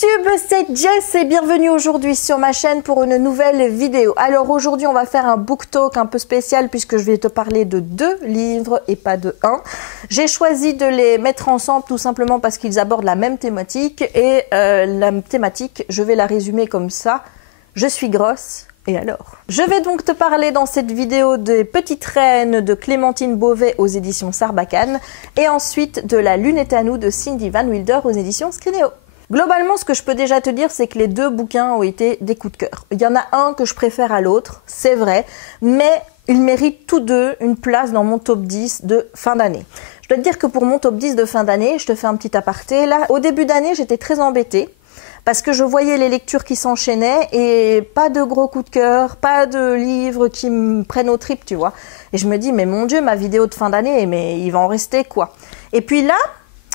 YouTube, c'est Jess et bienvenue aujourd'hui sur ma chaîne pour une nouvelle vidéo. Alors aujourd'hui on va faire un book talk un peu spécial puisque je vais te parler de 2 livres et pas de 1. J'ai choisi de les mettre ensemble tout simplement parce qu'ils abordent la même thématique et la thématique, je vais la résumer comme ça. Je suis grosse. Et alors? Je vais donc te parler dans cette vidéo des Petites Reines de Clémentine Beauvais aux éditions Sarbacane et ensuite de La Lune est à nous de Cindy Van Wilder aux éditions Scrinéo. Globalement, ce que je peux déjà te dire, c'est que les 2 bouquins ont été des coups de cœur. Il y en a un que je préfère à l'autre, c'est vrai, mais ils méritent tous 2 une place dans mon top 10 de fin d'année. Je dois te dire que pour mon top 10 de fin d'année, je te fais un petit aparté, là, au début d'année, j'étais très embêtée. Parce que je voyais les lectures qui s'enchaînaient et pas de gros coups de cœur, pas de livres qui me prennent aux tripes, tu vois. Et je me dis, mais mon Dieu, ma vidéo de fin d'année, mais il va en rester quoi? Et puis là,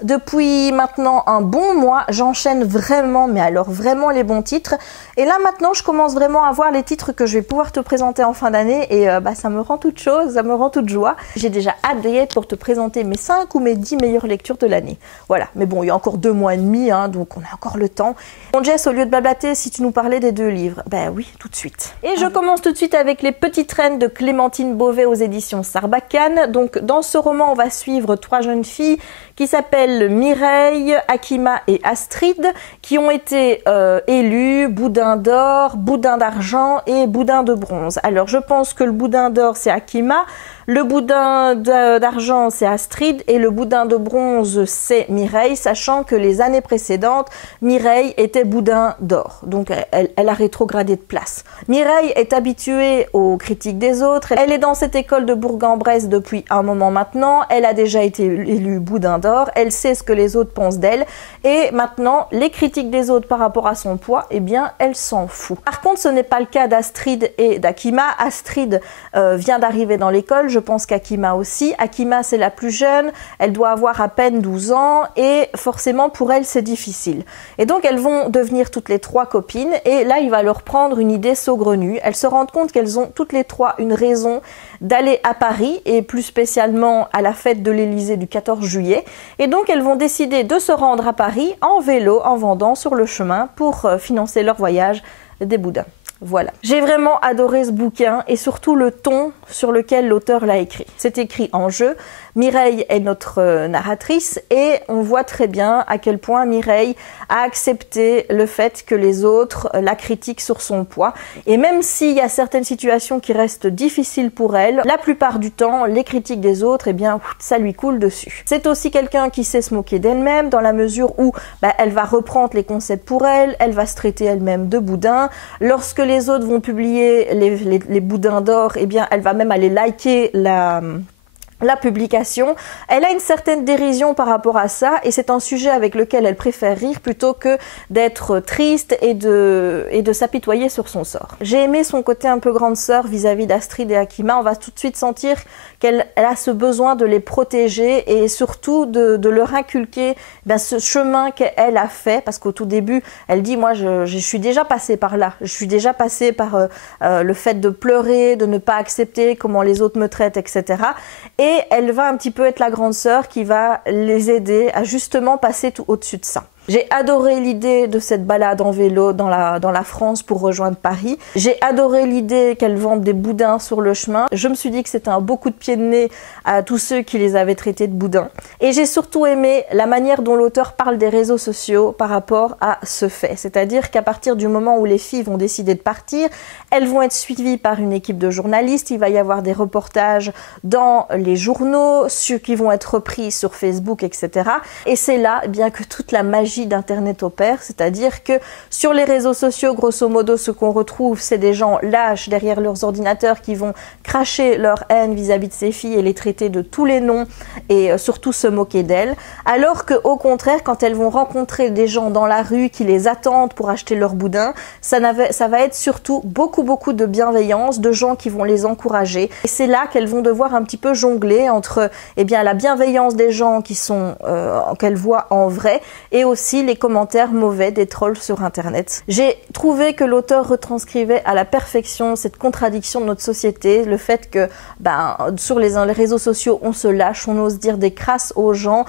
depuis maintenant un bon mois, j'enchaîne vraiment, mais alors vraiment les bons titres. Et là maintenant, je commence vraiment à voir les titres que je vais pouvoir te présenter en fin d'année et ça me rend toute chose, ça me rend toute joie. J'ai déjà hâte d'y être pour te présenter mes 5 ou mes 10 meilleures lectures de l'année. Voilà, mais bon, il y a encore 2 mois et demi, hein, donc on a encore le temps. Bon Jess, au lieu de blablater, si tu nous parlais des 2 livres, ben oui, tout de suite. Et je commence tout de suite avec Les Petites Reines de Clémentine Beauvais aux éditions Sarbacane. Donc dans ce roman, on va suivre 3 jeunes filles qui s'appellent Mireille, Akima et Astrid, qui ont été élues boudin d'or, boudin d'argent et boudin de bronze. Alors je pense que le boudin d'or c'est Akima, le boudin d'argent c'est Astrid et le boudin de bronze c'est Mireille, sachant que les années précédentes, Mireille était boudin d'or. Donc elle a rétrogradé de place. Mireille est habituée aux critiques des autres. Elle est dans cette école de Bourg-en-Bresse depuis un moment maintenant. Elle a déjà été élue boudin d'or. Elle sait ce que les autres pensent d'elle. Et maintenant, les critiques des autres par rapport à son poids, eh bien, elle s'en fout. Par contre, ce n'est pas le cas d'Astrid et d'Akima. Astrid vient d'arriver dans l'école. Je pense qu'Akima aussi. Akima, c'est la plus jeune. Elle doit avoir à peine 12 ans. Et forcément, pour elle, c'est difficile. Et donc, elles vont devenir toutes les 3 copines. Et là, il va leur prendre une idée saugrenue. Elles se rendent compte qu'elles ont toutes les 3 une raison d'aller à Paris et plus spécialement à la fête de l'Élysée du 14 juillet. Et donc, elles vont décider de se rendre à Paris en vélo, en vendant sur le chemin pour financer leur voyage des boudins. Voilà. J'ai vraiment adoré ce bouquin et surtout le ton sur lequel l'auteur l'a écrit. C'est écrit en jeu. Mireille est notre narratrice et on voit très bien à quel point Mireille a accepté le fait que les autres la critiquent sur son poids. Et même s'il y a certaines situations qui restent difficiles pour elle, la plupart du temps, les critiques des autres, eh bien, ça lui coule dessus. C'est aussi quelqu'un qui sait se moquer d'elle-même dans la mesure où elle va reprendre les concepts pour elle, elle va se traiter elle-même de boudin. Lorsque les autres vont publier les boudins d'or, eh bien, elle va même aller liker la publication. Elle a une certaine dérision par rapport à ça et c'est un sujet avec lequel elle préfère rire plutôt que d'être triste et de s'apitoyer sur son sort. J'ai aimé son côté un peu grande sœur vis-à-vis d'Astrid et Akima. On va tout de suite sentir qu'elle a ce besoin de les protéger et surtout de leur inculquer ce chemin qu'elle a fait, parce qu'au tout début elle dit moi je suis déjà passée par là, je suis déjà passée par le fait de pleurer, de ne pas accepter comment les autres me traitent, etc. Et elle va un petit peu être la grande sœur qui va les aider à justement passer tout au-dessus de ça. J'ai adoré l'idée de cette balade en vélo dans la France pour rejoindre Paris. J'ai adoré l'idée qu'elle vende des boudins sur le chemin. Je me suis dit que c'était un beau coup de pied de nez à tous ceux qui les avaient traités de boudins. Et j'ai surtout aimé la manière dont l'auteur parle des réseaux sociaux par rapport à ce fait. C'est-à-dire qu'à partir du moment où les filles vont décider de partir, elles vont être suivies par une équipe de journalistes. Il va y avoir des reportages dans les journaux, ceux qui vont être repris sur Facebook, etc. Et c'est là bien que toute la magie d'Internet opère, c'est-à-dire que sur les réseaux sociaux, grosso modo, ce qu'on retrouve, c'est des gens lâches derrière leurs ordinateurs qui vont cracher leur haine vis-à-vis de ces filles et les traiter de tous les noms et surtout se moquer d'elles, alors que au contraire, quand elles vont rencontrer des gens dans la rue qui les attendent pour acheter leur boudin, ça va être surtout beaucoup de bienveillance, de gens qui vont les encourager. Et c'est là qu'elles vont devoir un petit peu jongler entre la bienveillance des gens qui sont qu'elles voient en vrai et aussi aussi les commentaires mauvais des trolls sur internet. J'ai trouvé que l'auteur retranscrivait à la perfection cette contradiction de notre société, le fait que sur les réseaux sociaux on se lâche, on ose dire des crasses aux gens,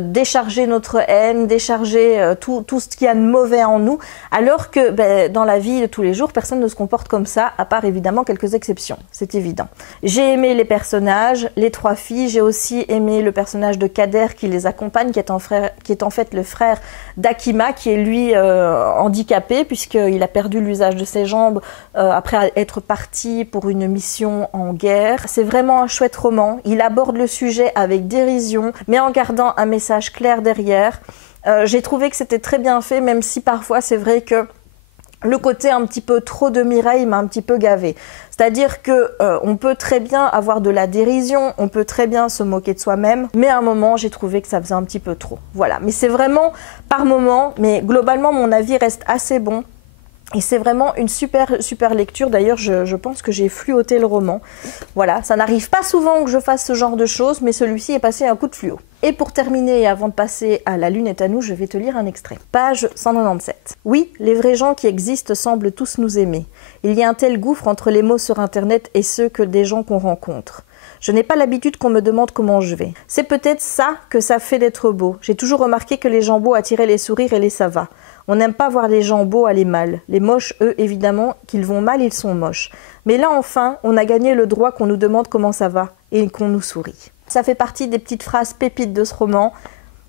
décharger notre haine, décharger tout ce qu'il y a de mauvais en nous, alors que dans la vie de tous les jours personne ne se comporte comme ça, à part évidemment quelques exceptions, c'est évident. J'ai aimé les personnages, les 3 filles, j'ai aussi aimé le personnage de Kader qui les accompagne, qui est en fait le frère d'Akima, qui est lui handicapé puisqu'il a perdu l'usage de ses jambes après être parti pour une mission en guerre. C'est vraiment un chouette roman, il aborde le sujet avec dérision mais en gardant un message clair derrière. J'ai trouvé que c'était très bien fait, même si parfois c'est vrai que le côté un petit peu trop de Mireille m'a un petit peu gavé. C'est-à-dire que on peut très bien avoir de la dérision, on peut très bien se moquer de soi-même, mais à un moment, j'ai trouvé que ça faisait un petit peu trop. Voilà, mais c'est vraiment par moment, mais globalement, mon avis reste assez bon. Et c'est vraiment une super lecture. D'ailleurs, je pense que j'ai fluoté le roman. Voilà, ça n'arrive pas souvent que je fasse ce genre de choses, mais celui-ci est passé un coup de fluo. Et pour terminer, et avant de passer à La Lune est à nous, je vais te lire un extrait. Page 197. Oui, les vrais gens qui existent semblent tous nous aimer. Il y a un tel gouffre entre les mots sur Internet et ceux que des gens qu'on rencontre. Je n'ai pas l'habitude qu'on me demande comment je vais. C'est peut-être ça que ça fait d'être beau. J'ai toujours remarqué que les gens beaux attiraient les sourires et les ça va. On n'aime pas voir les gens beaux aller mal. Les moches, eux, évidemment, qu'ils vont mal, ils sont moches. Mais là, enfin, on a gagné le droit qu'on nous demande comment ça va et qu'on nous sourit. Ça fait partie des petites phrases pépites de ce roman.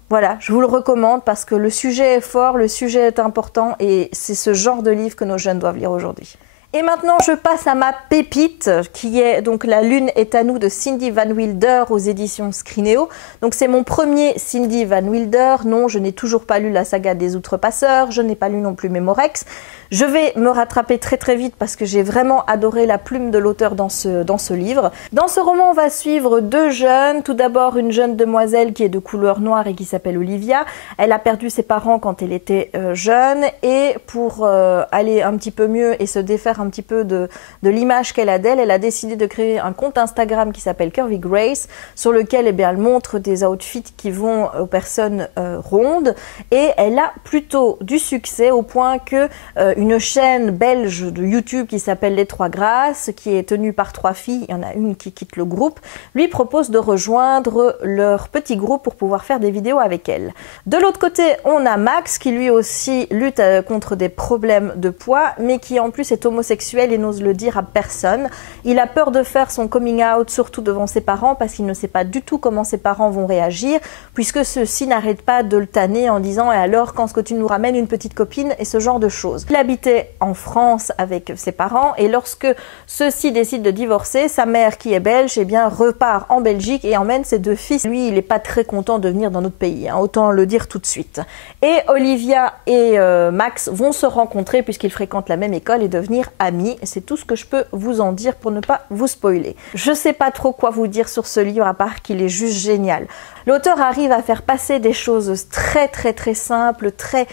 Voilà, je vous le recommande parce que le sujet est fort, le sujet est important et c'est ce genre de livre que nos jeunes doivent lire aujourd'hui. Et maintenant, je passe à ma pépite, qui est donc La Lune est à nous de Cindy Van Wilder aux éditions Scrinéo. Donc c'est mon premier Cindy Van Wilder. Non, je n'ai toujours pas lu la saga des Outrepasseurs, je n'ai pas lu non plus Mémorex. Je vais me rattraper très vite parce que j'ai vraiment adoré la plume de l'auteur dans ce livre. Dans ce roman, on va suivre 2 jeunes. Tout d'abord, une jeune demoiselle qui est de couleur noire et qui s'appelle Olivia. Elle a perdu ses parents quand elle était jeune et pour aller un petit peu mieux et se défaire un petit peu de l'image qu'elle a d'elle, elle a décidé de créer un compte Instagram qui s'appelle Curvy Grace, sur lequel elle montre des outfits qui vont aux personnes rondes, et elle a plutôt du succès au point que une chaîne belge de YouTube qui s'appelle Les 3 Grâces, qui est tenue par 3 filles, il y en a une qui quitte le groupe, lui propose de rejoindre leur petit groupe pour pouvoir faire des vidéos avec elle. De l'autre côté, on a Max qui lui aussi lutte contre des problèmes de poids, mais qui en plus est homosexuel et n'ose le dire à personne. Il a peur de faire son coming out, surtout devant ses parents, parce qu'il ne sait pas du tout comment ses parents vont réagir, puisque ceux-ci n'arrêtent pas de le tanner en disant « Et alors, quand est-ce que tu nous ramènes une petite copine ?» et ce genre de choses. Il habitait en France avec ses parents, et lorsque ceux-ci décident de divorcer, sa mère, qui est belge, repart en Belgique et emmène ses 2 fils. Lui, il n'est pas très content de venir dans notre pays, autant le dire tout de suite. Et Olivia et Max vont se rencontrer puisqu'ils fréquentent la même école et devenir amis. C'est tout ce que je peux vous en dire pour ne pas vous spoiler. Je sais pas trop quoi vous dire sur ce livre à part qu'il est juste génial. L'auteur arrive à faire passer des choses très simples, très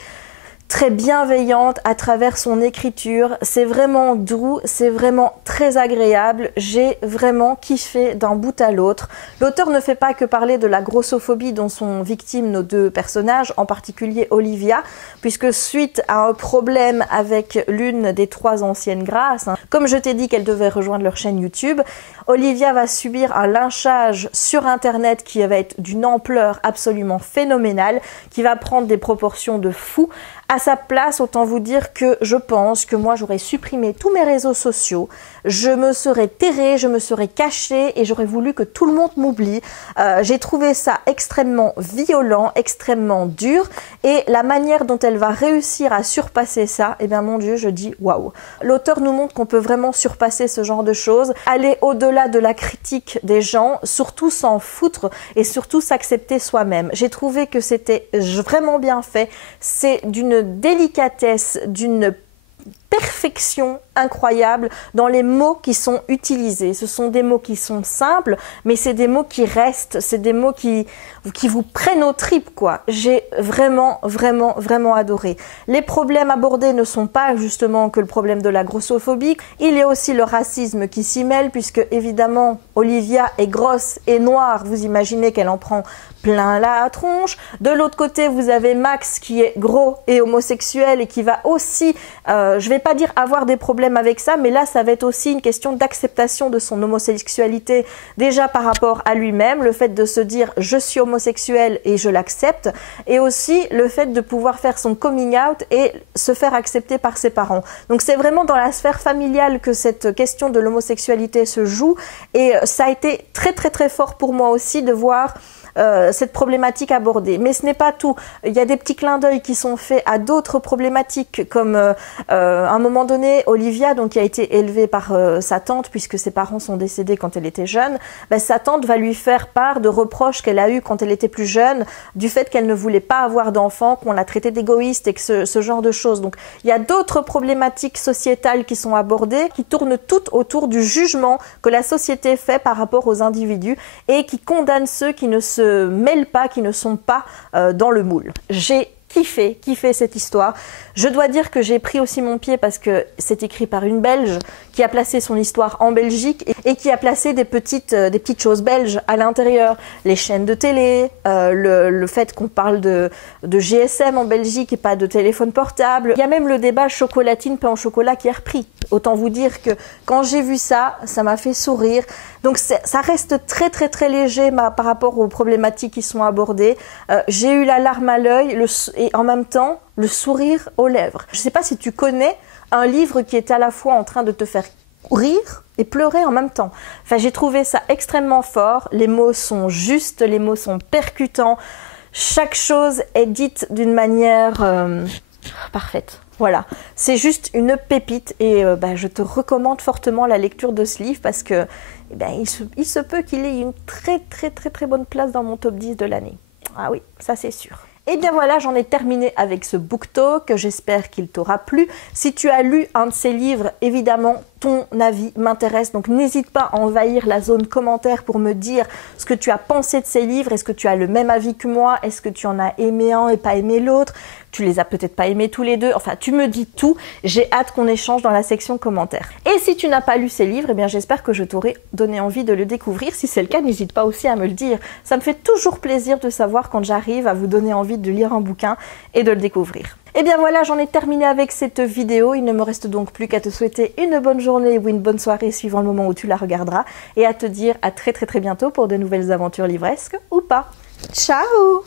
bienveillante à travers son écriture. C'est vraiment doux, c'est vraiment très agréable. J'ai vraiment kiffé d'un bout à l'autre. L'auteur ne fait pas que parler de la grossophobie dont sont victimes nos 2 personnages, en particulier Olivia, puisque suite à un problème avec l'une des 3 anciennes grâces, comme je t'ai dit qu'elle devait rejoindre leur chaîne YouTube, Olivia va subir un lynchage sur internet qui va être d'une ampleur absolument phénoménale, qui va prendre des proportions de fou. À sa place, autant vous dire que je pense que moi j'aurais supprimé tous mes réseaux sociaux, je me serais terrée, je me serais cachée et j'aurais voulu que tout le monde m'oublie. J'ai trouvé ça extrêmement violent, extrêmement dur, et la manière dont elle va réussir à surpasser ça, eh bien mon Dieu, je dis waouh. L'auteur nous montre qu'on peut vraiment surpasser ce genre de choses, aller au-delà de la critique des gens, surtout s'en foutre et surtout s'accepter soi-même. J'ai trouvé que c'était vraiment bien fait, c'est d'une délicatesse, d'une perfection incroyable dans les mots qui sont utilisés. Ce sont des mots qui sont simples, mais c'est des mots qui restent, c'est des mots qui vous prennent aux tripes, quoi. J'ai vraiment adoré. Les problèmes abordés ne sont pas justement que le problème de la grossophobie. Il y a aussi le racisme qui s'y mêle, puisque évidemment Olivia est grosse et noire. Vous imaginez qu'elle en prend plein la tronche. De l'autre côté, vous avez Max qui est gros et homosexuel et qui va aussi, je vais pas dire avoir des problèmes avec ça, mais là, ça va être aussi une question d'acceptation de son homosexualité déjà par rapport à lui-même, le fait de se dire je suis homosexuel et je l'accepte, et aussi le fait de pouvoir faire son coming out et se faire accepter par ses parents. Donc c'est vraiment dans la sphère familiale que cette question de l'homosexualité se joue, et ça a été très fort pour moi aussi de voir cette problématique abordée. Mais ce n'est pas tout. Il y a des petits clins d'œil qui sont faits à d'autres problématiques, comme à un moment donné, Olivia, donc, qui a été élevée par sa tante, puisque ses parents sont décédés quand elle était jeune, sa tante va lui faire part de reproches qu'elle a eus quand elle était plus jeune, du fait qu'elle ne voulait pas avoir d'enfants, qu'on l'a traitée d'égoïste et que ce genre de choses. Donc il y a d'autres problématiques sociétales qui sont abordées, qui tournent toutes autour du jugement que la société fait par rapport aux individus et qui condamne ceux qui ne se mêlent pas, qui ne sont pas dans le moule. J'ai kiffé cette histoire. Je dois dire que j'ai pris aussi mon pied parce que c'est écrit par une Belge qui a placé son histoire en Belgique et qui a placé des petites choses belges à l'intérieur. Les chaînes de télé, le fait qu'on parle de GSM en Belgique et pas de téléphone portable. Il y a même le débat chocolatine, pain au chocolat qui est repris. Autant vous dire que quand j'ai vu ça, ça m'a fait sourire. Donc ça reste très léger par rapport aux problématiques qui sont abordées. J'ai eu la larme à l'œil et en même temps le sourire aux lèvres. Je ne sais pas si tu connais un livre qui est à la fois en train de te faire rire et pleurer en même temps. Enfin, j'ai trouvé ça extrêmement fort. Les mots sont justes, les mots sont percutants. Chaque chose est dite d'une manière parfaite. Voilà, c'est juste une pépite et je te recommande fortement la lecture de ce livre parce que il se peut qu'il ait une très bonne place dans mon top 10 de l'année. Ah oui, ça c'est sûr. Et bien voilà, j'en ai terminé avec ce book talk, j'espère qu'il t'aura plu. Si tu as lu un de ces livres, évidemment, ton avis m'intéresse, donc n'hésite pas à envahir la zone commentaire pour me dire ce que tu as pensé de ces livres. Est-ce que tu as le même avis que moi? Est-ce que tu en as aimé un et pas aimé l'autre? Tu les as peut-être pas aimés tous les deux, enfin tu me dis tout, j'ai hâte qu'on échange dans la section commentaires. Et si tu n'as pas lu ces livres, eh bien j'espère que je t'aurai donné envie de le découvrir. Si c'est le cas, n'hésite pas aussi à me le dire. Ça me fait toujours plaisir de savoir quand j'arrive à vous donner envie de lire un bouquin et de le découvrir. Et bien voilà, j'en ai terminé avec cette vidéo. Il ne me reste donc plus qu'à te souhaiter une bonne journée ou une bonne soirée suivant le moment où tu la regarderas et à te dire à très bientôt pour de nouvelles aventures livresques ou pas. Ciao!